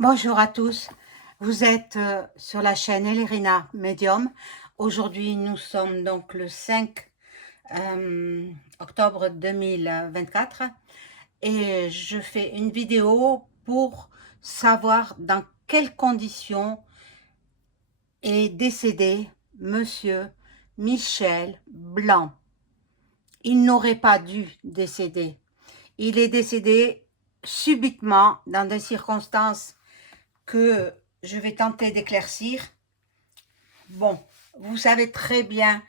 Bonjour à tous, vous êtes sur la chaîne Elérina Medium. Aujourd'hui, nous sommes donc le 5 octobre 2024 et je fais une vidéo pour savoir dans quelles conditions est décédé Monsieur Michel Blanc. Il n'aurait pas dû décéder. Il est décédé subitement dans des circonstances que je vais tenter d'éclaircir. Bon, vous savez très bien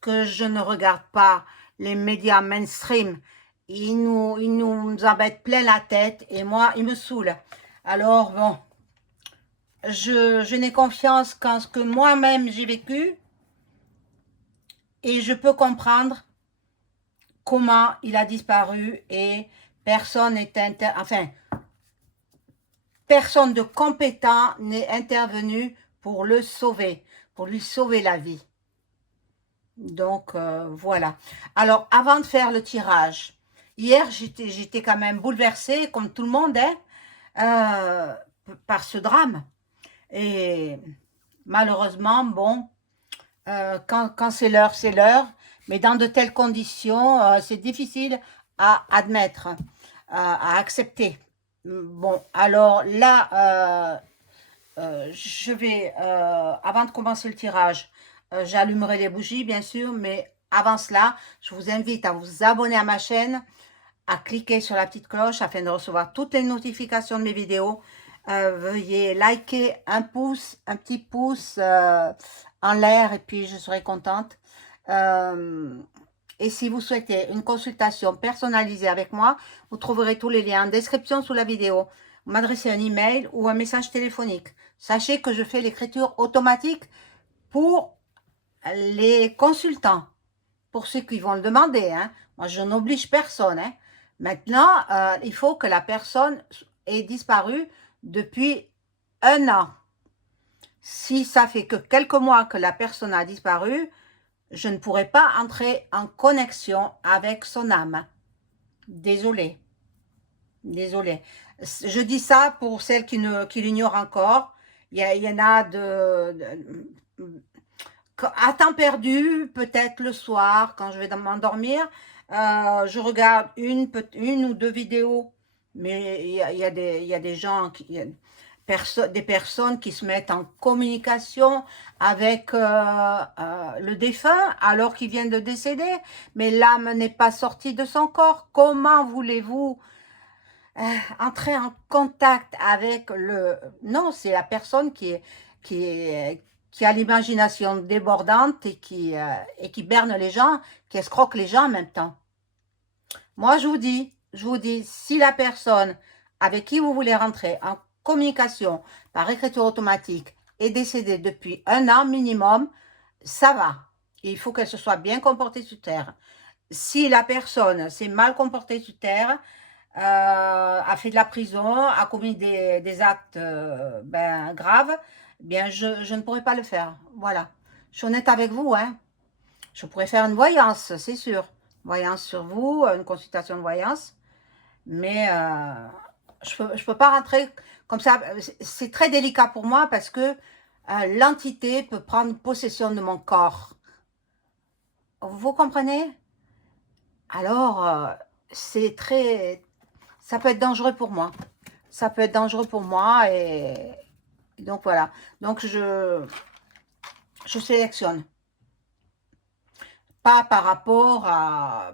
que je ne regarde pas les médias mainstream. Ils nous embêtent plein la tête et moi, ils me saoulent. Alors bon, je n'ai confiance qu'en ce que moi-même j'ai vécu et je peux comprendre comment il a disparu et personne n'est personne de compétent n'est intervenu pour le sauver, pour lui sauver la vie. Donc, voilà. Alors, avant de faire le tirage, hier, j'étais quand même bouleversée, comme tout le monde, par ce drame. Et malheureusement, bon, quand c'est l'heure, c'est l'heure. Mais dans de telles conditions, c'est difficile à admettre, à accepter. Bon, alors là, je vais, avant de commencer le tirage, j'allumerai les bougies, bien sûr, mais avant cela, je vous invite à vous abonner à ma chaîne, à cliquer sur la petite cloche afin de recevoir toutes les notifications de mes vidéos. Veuillez liker un petit pouce en l'air et puis je serai contente. Et si vous souhaitez une consultation personnalisée avec moi, vous trouverez tous les liens en description sous la vidéo. Vous m'adressez un email ou un message téléphonique. Sachez que je fais l'écriture automatique pour les consultants, pour ceux qui vont le demander. Hein. Moi, je n'oblige personne. Hein. Maintenant, il faut que la personne ait disparu depuis 1 an. Si ça fait que quelques mois que la personne a disparu, je ne pourrai pas entrer en connexion avec son âme. Désolée. Désolée. Je dis ça pour celles qui l'ignorent encore. Il y en a à temps perdu, peut-être le soir, quand je vais m'endormir, je regarde une ou deux vidéos. Mais il y a des gens, des personnes qui se mettent en communication avec le défunt alors qu'il vient de décéder. Mais l'âme n'est pas sortie de son corps. Comment voulez-vous entrer en contact avec le... Non, c'est la personne qui a l'imagination débordante et qui berne les gens, qui escroque les gens en même temps. Moi, je vous dis, si la personne avec qui vous voulez rentrer en communication par écriture automatique est décédée depuis 1 an minimum, ça va. Il faut qu'elle se soit bien comportée sur Terre. Si la personne s'est mal comportée sur Terre, a fait de la prison, a commis des actes graves, bien je ne pourrais pas le faire. Voilà. Je suis honnête avec vous, hein. Je pourrais faire une voyance, c'est sûr. Voyance sur vous, une consultation de voyance. Mais je peux pas rentrer comme ça. C'est très délicat pour moi parce que l'entité peut prendre possession de mon corps. Vous comprenez? Alors, c'est très... Ça peut être dangereux pour moi. Ça peut être dangereux pour moi et donc voilà. Donc je sélectionne. Pas par rapport à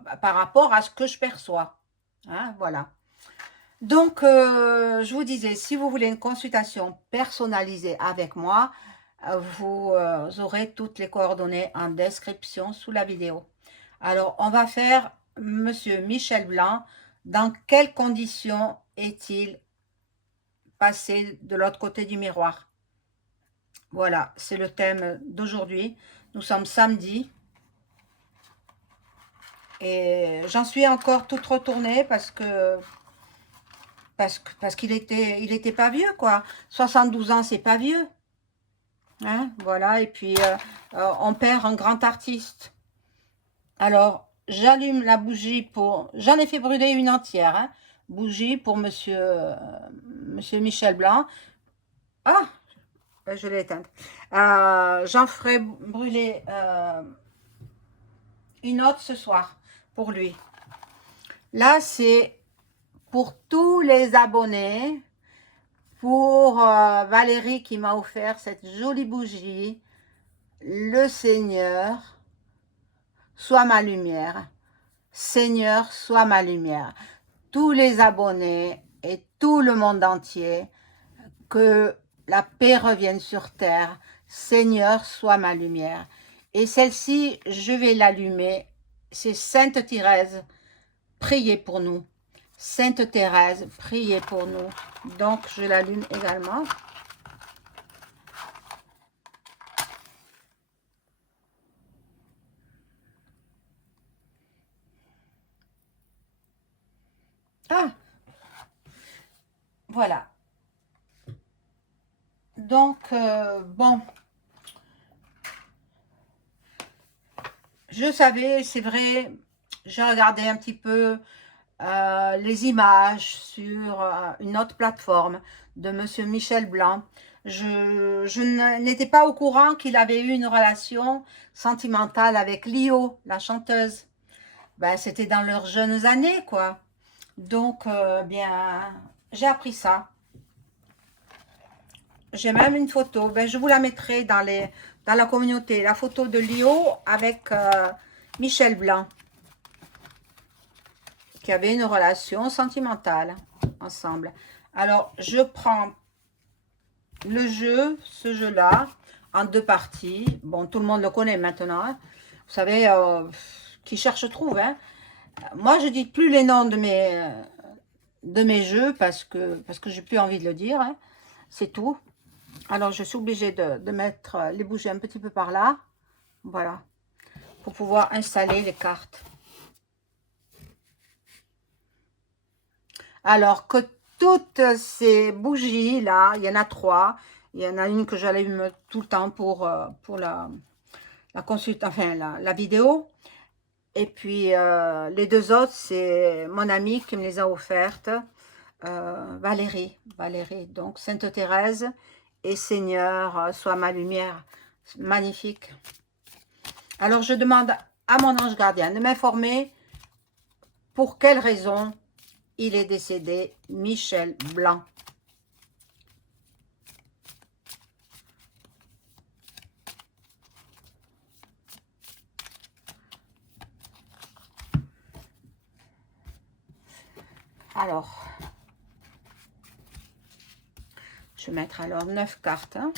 ce que je perçois. Hein, voilà. Donc, je vous disais, si vous voulez une consultation personnalisée avec moi, vous aurez toutes les coordonnées en description sous la vidéo. Alors, on va faire Monsieur Michel Blanc. Dans quelles conditions est-il passé de l'autre côté du miroir? Voilà, c'est le thème d'aujourd'hui. Nous sommes samedi. Et j'en suis encore toute retournée parce qu'il était pas vieux, quoi. 72 ans, c'est pas vieux. Hein, voilà, et puis on perd un grand artiste. Alors, j'allume la bougie pour... J'en ai fait brûler une entière, hein. Bougie pour monsieur Michel Blanc. Ah, je l'ai éteinte. J'en ferai brûler une autre ce soir pour lui. Là, c'est pour tous les abonnés, pour Valérie qui m'a offert cette jolie bougie. Le Seigneur soit ma lumière. Seigneur soit ma lumière. Tous les abonnés et tout le monde entier, que la paix revienne sur terre. Seigneur soit ma lumière. Et celle-ci, je vais l'allumer. C'est Sainte Thérèse. Priez pour nous. Sainte Thérèse, priez pour nous. Donc, je l'allume également. Ah, voilà. Donc, bon, je savais, c'est vrai, j'ai regardé un petit peu les images sur une autre plateforme de Monsieur Michel Blanc. Je n'étais pas au courant qu'il avait eu une relation sentimentale avec Lio, la chanteuse. Ben, c'était dans leurs jeunes années, quoi. Donc, bien, j'ai appris ça. J'ai même une photo. Ben, je vous la mettrai dans la communauté. La photo de Lio avec Michel Blanc, qui avait une relation sentimentale ensemble. Alors, je prends le jeu, ce jeu-là, en deux parties. Bon, tout le monde le connaît maintenant, hein. Vous savez, qui cherche trouve, hein. Moi, je dis plus les noms de mes jeux parce que j'ai plus envie de le dire, hein. C'est tout. Alors, je suis obligée de mettre les bougies un petit peu par là. Voilà. Pour pouvoir installer les cartes. Alors que toutes ces bougies là, il y en a trois. Il y en a une que j'allume tout le temps pour la consulte, enfin la vidéo. Et puis les deux autres, c'est mon amie qui me les a offertes. Valérie. Valérie. Donc Sainte Thérèse et Seigneur, sois ma lumière. Magnifique. Alors je demande à mon ange gardien de m'informer pour quelle raison il est décédé, Michel Blanc. Alors, je vais mettre alors 9 cartes. Hein.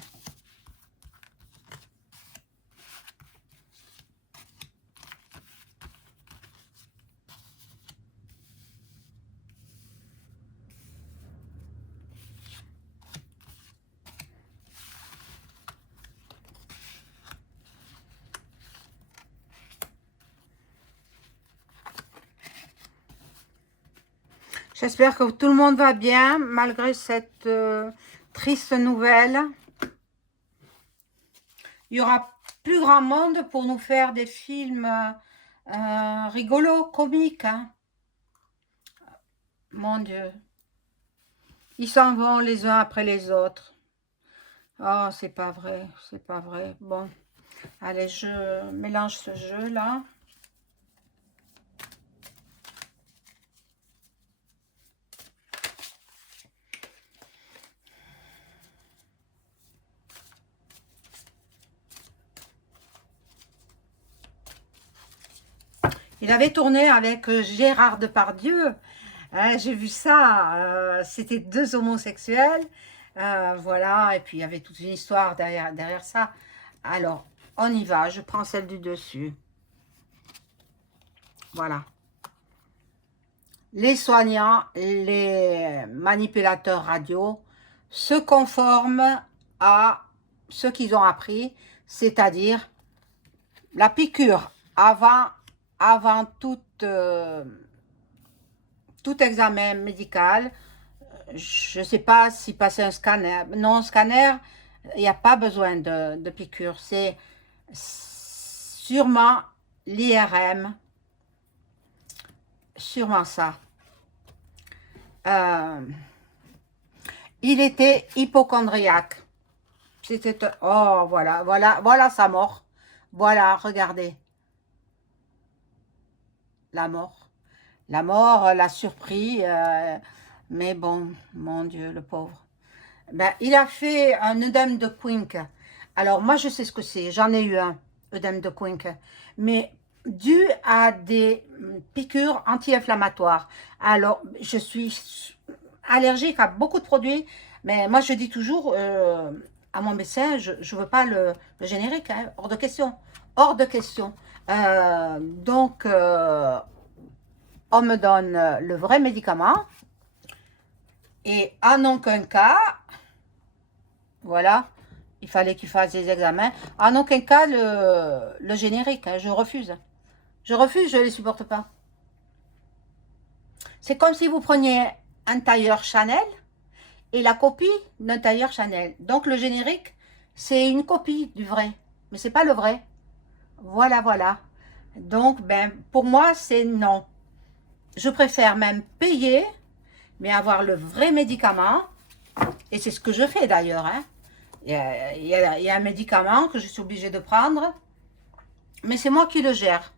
J'espère que tout le monde va bien, malgré cette triste nouvelle. Il y aura plus grand monde pour nous faire des films rigolos, comiques. Hein. Mon Dieu. Ils s'en vont les uns après les autres. Oh, c'est pas vrai, c'est pas vrai. Bon, allez, je mélange ce jeu-là. Il avait tourné avec Gérard Depardieu. Hein, j'ai vu ça. C'était deux homosexuels. Voilà. Et puis, il y avait toute une histoire derrière ça. Alors, on y va. Je prends celle du dessus. Voilà. Les soignants, les manipulateurs radio se conforment à ce qu'ils ont appris, c'est-à-dire la piqûre avant tout examen médical. Je ne sais pas si passer un scanner. Non, un scanner, il n'y a pas besoin de piqûre. C'est sûrement l'IRM, sûrement ça. Il était hypochondriaque. C'était... Oh, voilà, voilà, voilà sa mort. Voilà, regardez, la mort. La mort l'a surpris, mais bon, mon Dieu, le pauvre. Ben, il a fait un œdème de Quincke. Alors, moi, je sais ce que c'est. J'en ai eu un, œdème de Quincke. Mais dû à des piqûres anti-inflammatoires. Alors, je suis allergique à beaucoup de produits, mais moi, je dis toujours à mon médecin, je ne veux pas le générique, hein, hors de question. Hors de question. Donc, on me donne le vrai médicament et en aucun cas, voilà, il fallait qu'il fasse des examens, en aucun cas le générique, hein, je refuse. Je refuse, je ne les supporte pas. C'est comme si vous preniez un tailleur Chanel et la copie d'un tailleur Chanel. Donc le générique, c'est une copie du vrai, mais c'est pas le vrai. Voilà, voilà. Donc, ben, pour moi, c'est non. Je préfère même payer, mais avoir le vrai médicament. Et c'est ce que je fais d'ailleurs. Hein. Il y a un médicament que je suis obligée de prendre, mais c'est moi qui le gère.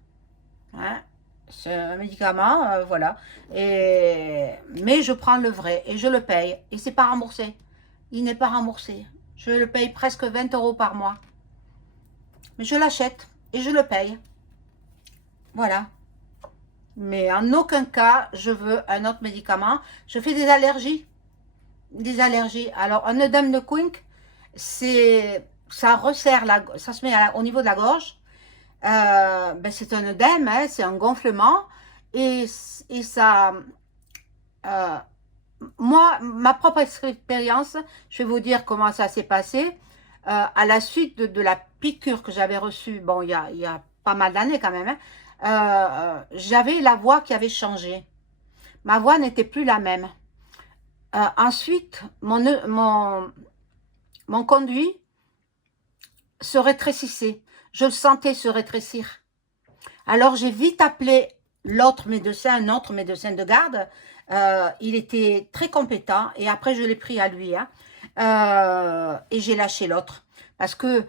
Hein. C'est un médicament, voilà. Mais je prends le vrai et je le paye. Et c'est pas remboursé. Il n'est pas remboursé. Je le paye presque 20 € par mois. Mais je l'achète et je le paye. Voilà. Mais en aucun cas, je veux un autre médicament. Je fais des allergies. Des allergies. Alors, un œdème de Quincke, ça resserre, ça se met au niveau de la gorge. Ben c'est un œdème, hein, c'est un gonflement. Et ça... euh, moi, ma propre expérience, je vais vous dire comment ça s'est passé. À la suite de la piqûre que j'avais reçue, bon, il y a pas mal d'années quand même, hein, j'avais la voix qui avait changé. Ma voix n'était plus la même. Ensuite, mon conduit se rétrécissait. Je le sentais se rétrécir. Alors, j'ai vite appelé l'autre médecin, un autre médecin de garde. Il était très compétent et après, je l'ai pris à lui. Hein. Et j'ai lâché l'autre. Parce que,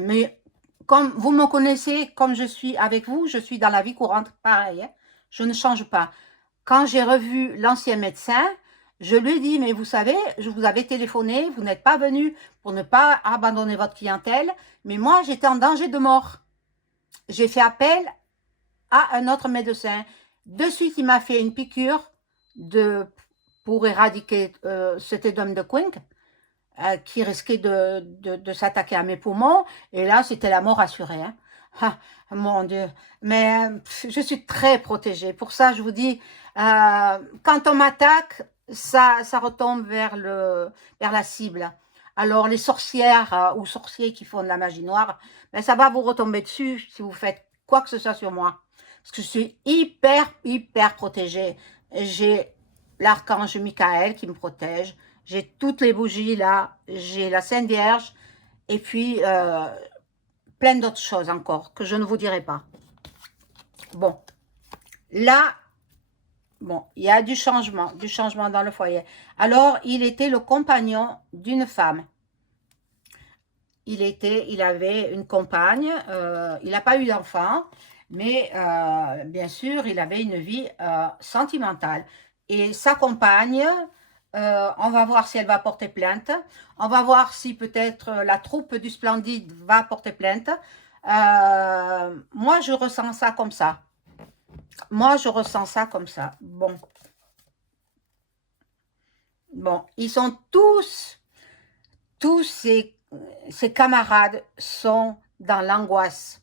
mais comme vous me connaissez, comme je suis avec vous, je suis dans la vie courante pareil. Hein. Je ne change pas. Quand j'ai revu l'ancien médecin, je lui ai dit, mais vous savez, je vous avais téléphoné, vous n'êtes pas venu pour ne pas abandonner votre clientèle, mais moi, j'étais en danger de mort. J'ai fait appel à un autre médecin. De suite, il m'a fait une piqûre pour éradiquer cet œdème de Quincke qui risquait de s'attaquer à mes poumons. Et là, c'était la mort assurée. Hein. Ah, mon Dieu. Mais je suis très protégée. Pour ça, je vous dis, quand on m'attaque, ça retombe vers la cible. Alors, les sorcières ou sorciers qui font de la magie noire, ben, ça va vous retomber dessus si vous faites quoi que ce soit sur moi. Parce que je suis hyper, hyper protégée. J'ai l'archange Michael qui me protège. J'ai toutes les bougies là. J'ai la Sainte Vierge. Et puis, plein d'autres choses encore que je ne vous dirai pas. Bon, là, bon, il y a du changement dans le foyer. Alors, il était le compagnon d'une femme. Il avait une compagne, il n'a pas eu d'enfant, mais bien sûr, il avait une vie sentimentale. Et sa compagne, on va voir si elle va porter plainte. On va voir si peut-être la troupe du Splendide va porter plainte. Moi, je ressens ça comme ça. Moi, je ressens ça comme ça. Bon. Bon, ils sont tous ces camarades sont dans l'angoisse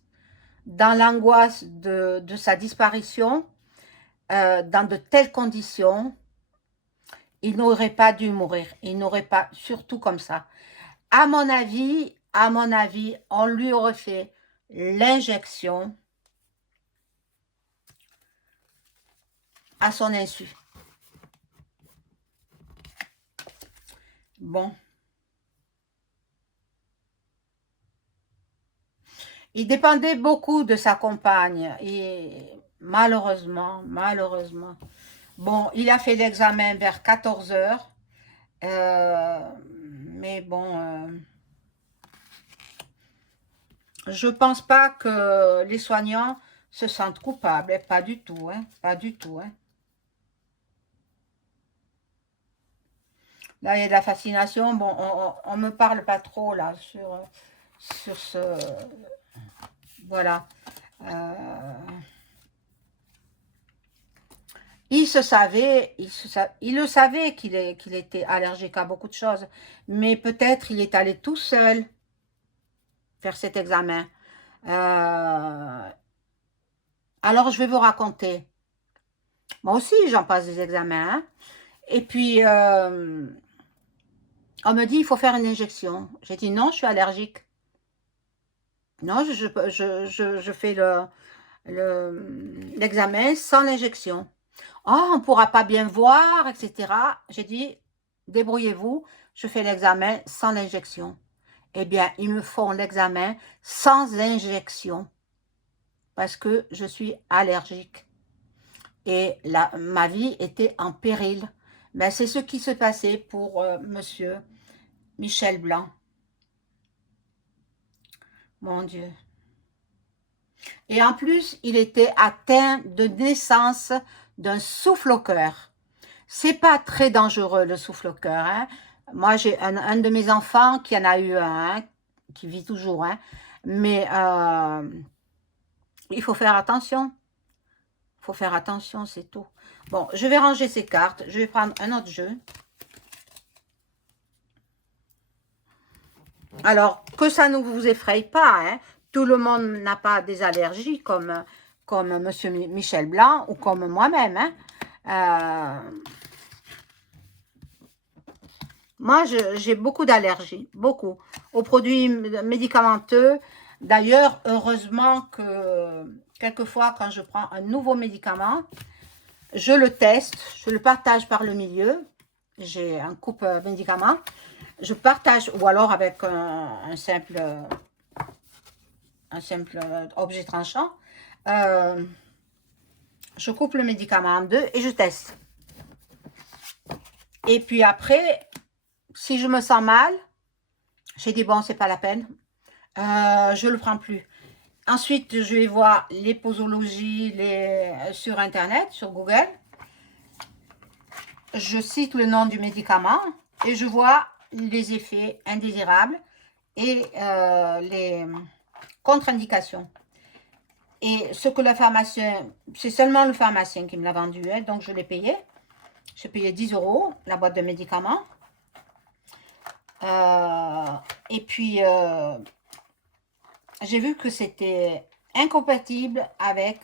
de sa disparition, dans de telles conditions. Il n'aurait pas dû mourir, il n'aurait pas, surtout comme ça. À mon avis, on lui aurait fait l'injection à son insu. Bon. Il dépendait beaucoup de sa compagne et malheureusement, bon, il a fait l'examen vers 14 h. Mais bon, je pense pas que les soignants se sentent coupables, hein, pas du tout, hein, pas du tout, hein. Là, il y a de la fascination. Bon, on me parle pas trop là sur ce, voilà. Euh, il le savait qu'il était allergique à beaucoup de choses, mais peut-être il est allé tout seul faire cet examen. Euh, alors, je vais vous raconter. Moi aussi, j'en passe des examens, hein. Et puis, on me dit, il faut faire une injection. J'ai dit, non, je suis allergique. Non, je fais l'examen sans l'injection. Oh, on ne pourra pas bien voir, etc. J'ai dit, débrouillez-vous, je fais l'examen sans l'injection. Eh bien, ils me font l'examen sans injection parce que je suis allergique. Et ma vie était en péril. Ben, c'est ce qui se passait pour monsieur Michel Blanc. Mon Dieu. Et en plus, il était atteint de naissance d'un souffle au cœur. C'est pas très dangereux le souffle au cœur, hein. Moi, j'ai un de mes enfants qui en a eu un, hein, qui vit toujours, hein. Mais il faut faire attention. Il faut faire attention, c'est tout. Bon, je vais ranger ces cartes. Je vais prendre un autre jeu. Alors, que ça ne vous effraie pas, hein. Tout le monde n'a pas des allergies comme monsieur Michel Blanc ou comme moi-même, hein. Moi, j'ai beaucoup d'allergies, beaucoup, aux produits médicamenteux. D'ailleurs, heureusement que quelquefois, quand je prends un nouveau médicament, je le teste, je le partage par le milieu. J'ai un coupe médicament. Je partage, ou alors avec un simple objet tranchant. Je coupe le médicament en deux et je teste. Et puis après, si je me sens mal, j'ai dit bon, c'est pas la peine. Je le prends plus. Ensuite, je vais voir les posologies sur Internet, sur Google. Je cite le nom du médicament et je vois les effets indésirables et les contre-indications. Et ce que le pharmacien, c'est seulement le pharmacien qui me l'a vendu, hein, donc je l'ai payé. J'ai payé 10 € la boîte de médicaments. Et puis, j'ai vu que c'était incompatible avec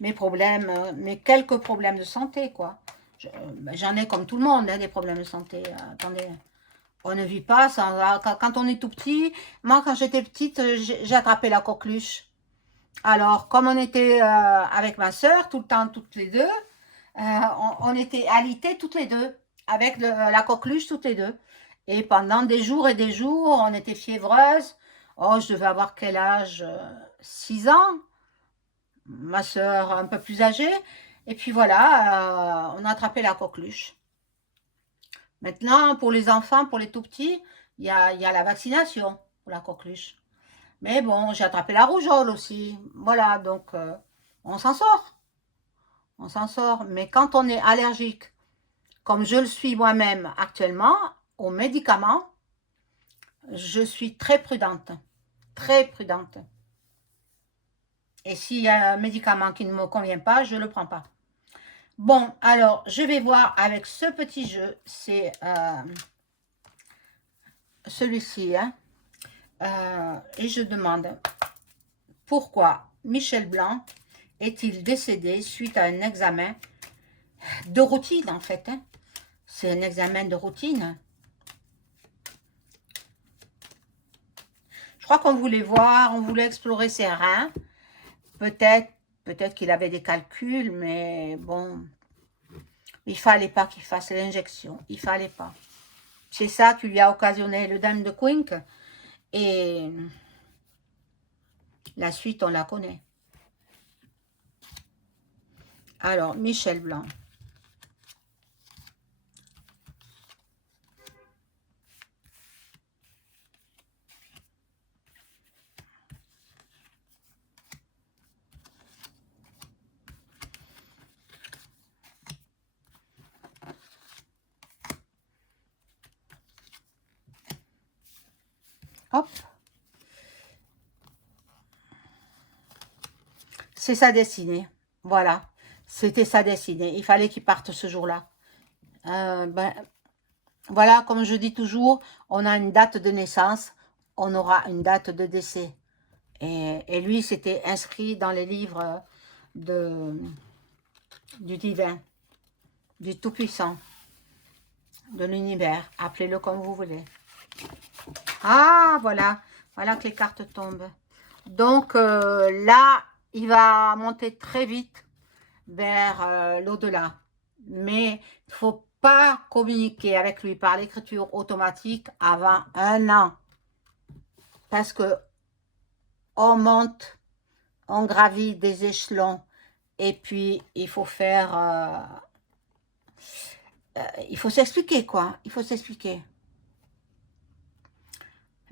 mes problèmes, mes quelques problèmes de santé, quoi. J'en ai comme tout le monde, hein, des problèmes de santé. Attendez, on ne vit pas sans... Quand on est tout petit, moi, quand j'étais petite, j'ai attrapé la coqueluche. Alors, comme on était avec ma soeur, tout le temps, toutes les deux, on était alités toutes les deux, avec la coqueluche toutes les deux. Et pendant des jours et des jours, on était fiévreuses. Oh, je devais avoir quel âge? 6 ans. Ma soeur un peu plus âgée. Et puis voilà, on a attrapé la coqueluche. Maintenant, pour les enfants, pour les tout petits, il y a la vaccination pour la coqueluche. Mais bon, j'ai attrapé la rougeole aussi. Voilà, donc on s'en sort. On s'en sort. Mais quand on est allergique, comme je le suis moi-même actuellement, aux médicaments, je suis très prudente. Très prudente. Et s'il y a un médicament qui ne me convient pas, je ne le prends pas. Bon, alors, je vais voir avec ce petit jeu. C'est celui-ci, hein. Et je demande pourquoi Michel Blanc est-il décédé suite à un examen de routine, en fait, hein. C'est un examen de routine. Je crois qu'on voulait voir, on voulait explorer ses reins. Peut-être qu'il avait des calculs, mais bon, il fallait pas qu'il fasse l'injection. Il fallait pas. C'est ça qui lui a occasionné le dame de Quink. Et la suite, on la connaît. Alors, Michel Blanc. Hop. C'est sa destinée. Voilà. C'était sa destinée. Il fallait qu'il parte ce jour-là. Ben, voilà, comme je dis toujours, on a une date de naissance, on aura une date de décès. Et lui, s'était inscrit dans les livres de, du divin, du Tout-Puissant, de l'univers. Appelez-le comme vous voulez. Ah, voilà. Voilà que les cartes tombent. Donc là, il va monter très vite vers l'au-delà. Mais il ne faut pas communiquer avec lui par l'écriture automatique avant 1 an. Parce que on monte, on gravit des échelons. Et puis, il faut faire... il faut s'expliquer, quoi. Il faut s'expliquer.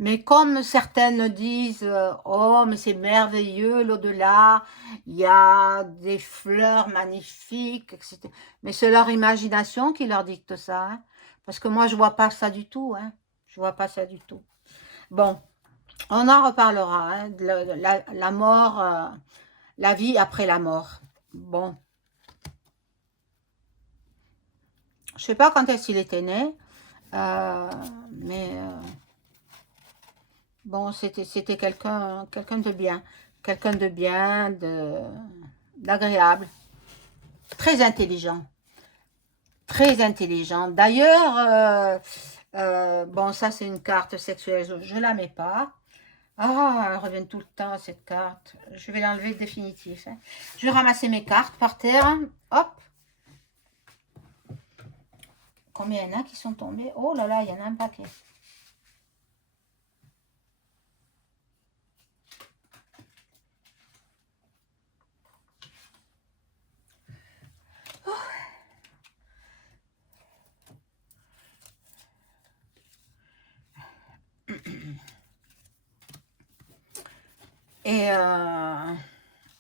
Mais comme certaines disent, oh, mais c'est merveilleux, l'au-delà, il y a des fleurs magnifiques, etc. Mais c'est leur imagination qui leur dicte ça, hein. Parce que moi, je vois pas ça du tout, hein. Je vois pas ça du tout. Bon, on en reparlera, hein, de la mort, la vie après la mort. Bon, je sais pas quand est-ce qu'il était né, mais... bon, c'était quelqu'un de bien. Quelqu'un de bien, d'agréable. Très intelligent. Très intelligent. D'ailleurs, bon, ça c'est une carte sexuelle. Je ne la mets pas. Ah, elle revient tout le temps, cette carte. Je vais l'enlever définitif, hein. Je vais ramasser mes cartes par terre. Hop. Combien il y en a qui sont tombés? Oh là là, il y en a un paquet. Et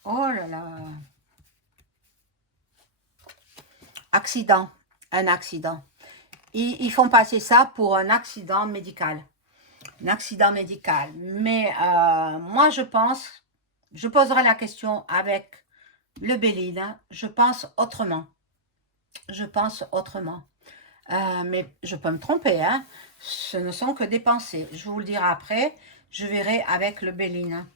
oh là là. Accident. Un accident. Ils font passer ça pour un accident médical. Un accident médical. Mais moi, je poserai la question avec le Béline, je pense autrement. Je pense autrement. Mais je peux me tromper, hein. Ce ne sont que des pensées. Je vous le dirai après. Je verrai avec le Béline.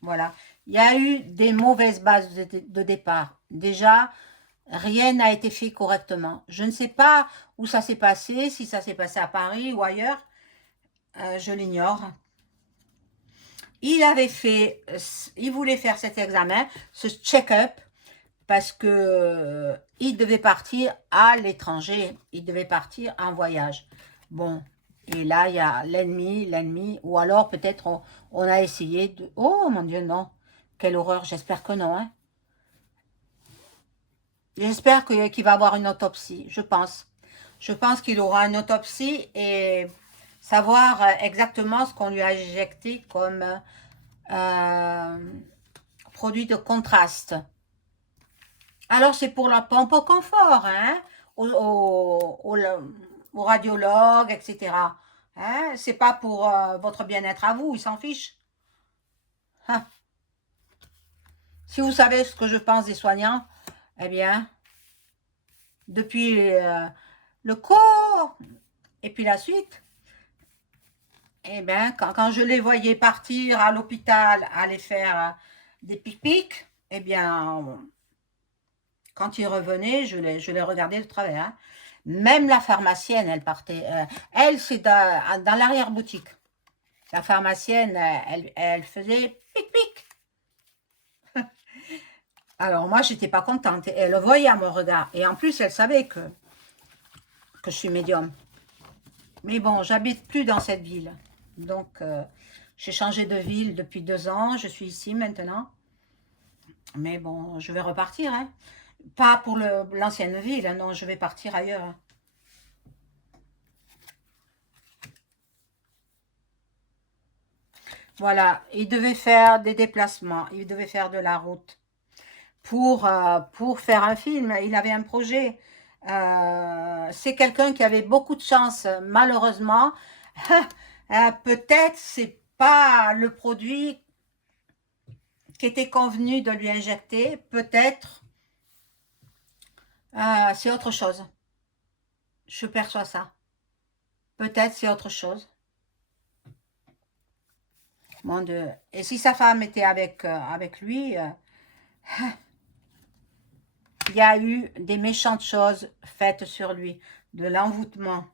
Voilà. Il y a eu des mauvaises bases de départ. Déjà, rien n'a été fait correctement. Je ne sais pas où ça s'est passé, si ça s'est passé à Paris ou ailleurs. Je l'ignore. Il avait fait, il voulait faire cet examen, ce check-up, parce que il devait partir à l'étranger. Il devait partir en voyage. Bon, et là, il y a l'ennemi, ou alors peut-être on a essayé de... Oh mon Dieu, non. Quelle horreur, j'espère que non, hein. J'espère qu'il va avoir une autopsie, je pense. Je pense qu'il aura une autopsie et savoir exactement ce qu'on lui a injecté comme produit de contraste. Alors, c'est pour la pompe au confort, hein, au radiologue, etc. Hein, c'est pas pour votre bien-être à vous, il s'en fiche. Hein. Si vous savez ce que je pense des soignants, eh bien, depuis le cours et puis la suite, eh bien, quand je les voyais partir à l'hôpital, aller faire des pique-piques, eh bien, quand ils revenaient, je les regardais de travers, hein. Même la pharmacienne, elle partait. Elle, c'est dans l'arrière-boutique. La pharmacienne, elle faisait pic-pic. Alors moi, j'étais pas contente. Elle le voyait à mon regard. Et en plus, elle savait que je suis médium. Mais bon, j'habite plus dans cette ville. Donc, j'ai changé de ville depuis 2 ans. Je suis ici maintenant. Mais bon, je vais repartir, hein. Pas pour l'ancienne ville, hein, non, je vais partir ailleurs, hein. Voilà, il devait faire des déplacements, il devait faire de la route pour faire un film. Il avait un projet. C'est quelqu'un qui avait beaucoup de chance, malheureusement. Peut-être c'est pas le produit qui était convenu de lui injecter. Peut-être c'est autre chose. Je perçois ça. Peut-être c'est autre chose. Mon Dieu. Et si sa femme était avec lui, il y a eu des méchantes choses faites sur lui. De l'envoûtement.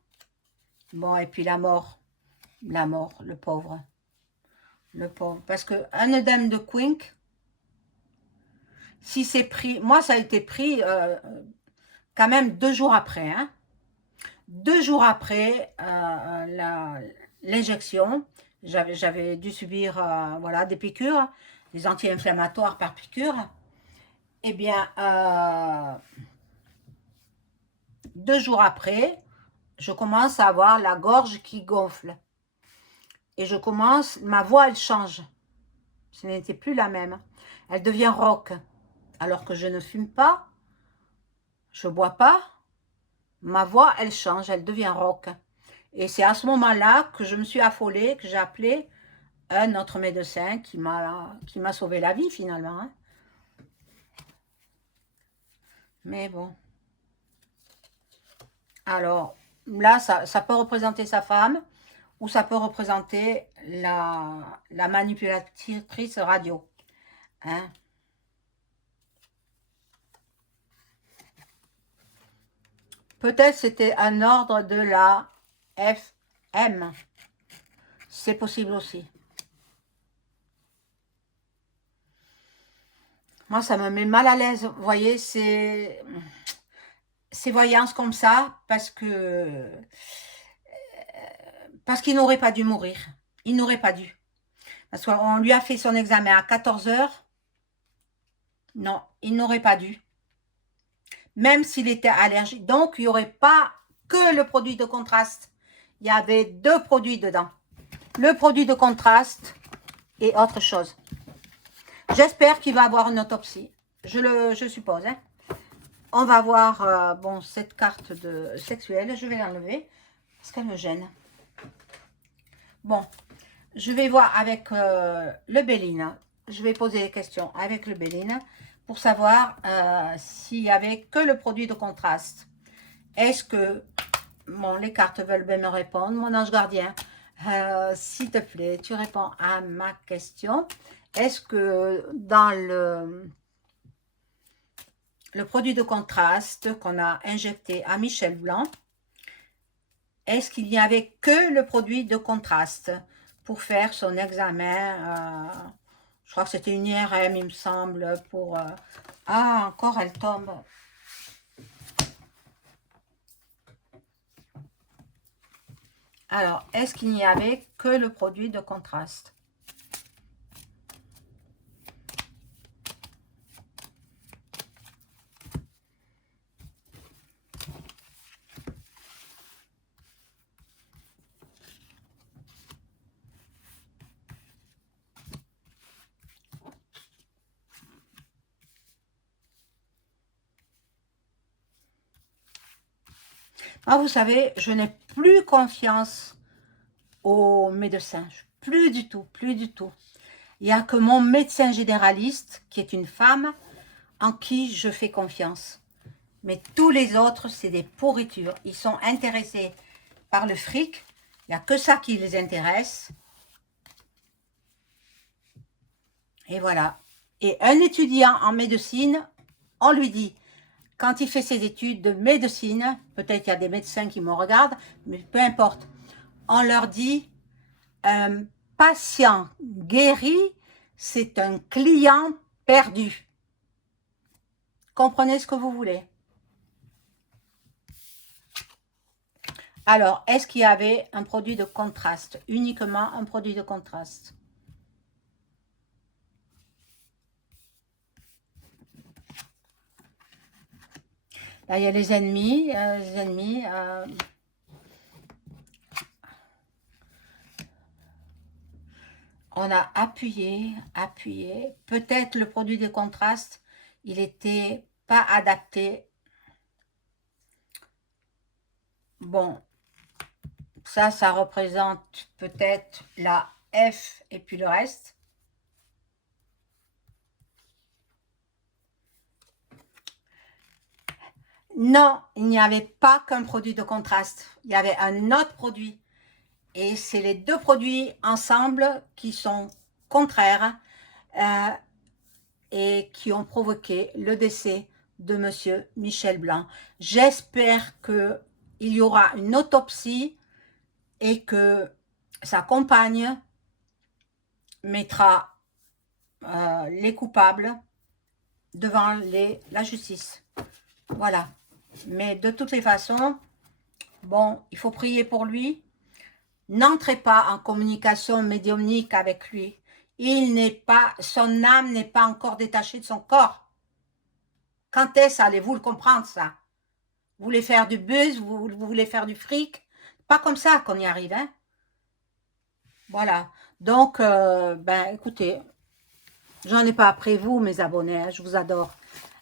Bon, et puis la mort. La mort, le pauvre. Le pauvre. Parce que un œdème de Quink, si c'est pris... Moi, ça a été pris quand même 2 jours après. Hein. 2 jours après l'injection, j'avais dû subir voilà, des piqûres, des anti-inflammatoires par piqûre. Eh bien, 2 jours après, je commence à avoir la gorge qui gonfle. Et je commence, ma voix, elle change. Ce n'était plus la même. Elle devient rauque. Alors que je ne fume pas, je bois pas, ma voix, elle change, elle devient rauque. Et c'est à ce moment-là que je me suis affolée, que j'ai appelé un autre médecin qui m'a sauvé la vie finalement. Hein. Mais bon. Alors, là, ça peut représenter sa femme ou ça peut représenter la manipulatrice radio. Hein. Peut-être c'était un ordre de la FM. C'est possible aussi. Moi, ça me met mal à l'aise. Vous voyez, ces voyances comme ça, parce qu'il n'aurait pas dû mourir. Il n'aurait pas dû. Parce qu'on lui a fait son examen à 14 heures. Non, il n'aurait pas dû. Même s'il était allergique. Donc, il n'y aurait pas que le produit de contraste. Il y avait 2 produits dedans. Le produit de contraste et autre chose. J'espère qu'il va avoir une autopsie. Je suppose. Hein. On va voir bon, cette carte de sexuelle. Je vais l'enlever parce qu'elle me gêne. Bon, je vais voir avec le Béline. Je vais poser des questions avec le Béline pour savoir s'il n'y avait que le produit de contraste. Est-ce que... Bon, les cartes veulent bien me répondre. Mon ange gardien, s'il te plaît, tu réponds à ma question. Est-ce que dans le produit de contraste qu'on a injecté à Michel Blanc, est-ce qu'il n'y avait que le produit de contraste pour faire son examen je crois que c'était une IRM, il me semble, pour... Ah, encore elle tombe. Alors, est-ce qu'il n'y avait que le produit de contraste? Ah, vous savez, je n'ai plus confiance aux médecins. Plus du tout, plus du tout. Il n'y a que mon médecin généraliste, qui est une femme, en qui je fais confiance. Mais tous les autres, c'est des pourritures. Ils sont intéressés par le fric. Il n'y a que ça qui les intéresse. Et voilà. Et un étudiant en médecine, on lui dit, quand il fait ses études de médecine, peut-être qu'il y a des médecins qui me regardent, mais peu importe, on leur dit, un patient guéri, c'est un client perdu. Comprenez ce que vous voulez. Alors, est-ce qu'il y avait un produit de contraste? Uniquement un produit de contraste. Là, il y a les ennemis. On a appuyé. Peut-être le produit de contraste, il n'était pas adapté. Bon, Ça représente peut-être la F et puis le reste. Non, il n'y avait pas qu'un produit de contraste. Il y avait un autre produit. Et c'est les deux produits ensemble qui sont contraires et qui ont provoqué le décès de monsieur Michel Blanc. J'espère qu'il y aura une autopsie et que sa compagne mettra les coupables devant la justice. Voilà. Mais de toutes les façons, bon, il faut prier pour lui. N'entrez pas en communication médiumnique avec lui. Il n'est pas, son âme n'est pas encore détachée de son corps. Quand est-ce allez-vous le comprendre, ça? Vous voulez faire du buzz, vous voulez faire du fric? Pas comme ça qu'on y arrive, hein? Voilà. Donc, ben, écoutez, j'en ai pas après vous, mes abonnés, hein, je vous adore.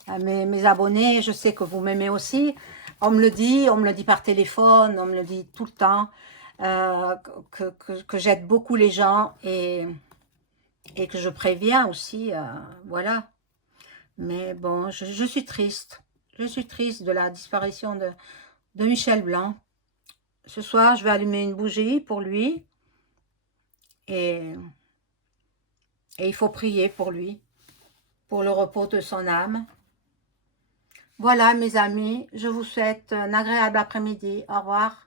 Mes abonnés, je sais que vous m'aimez aussi. On me le dit par téléphone, on me le dit tout le temps, que j'aide beaucoup les gens et que je préviens aussi, voilà. Mais bon, je suis triste. Je suis triste de la disparition de Michel Blanc. Ce soir, je vais allumer une bougie pour lui et il faut prier pour lui, pour le repos de son âme. Voilà, mes amis, je vous souhaite un agréable après-midi. Au revoir.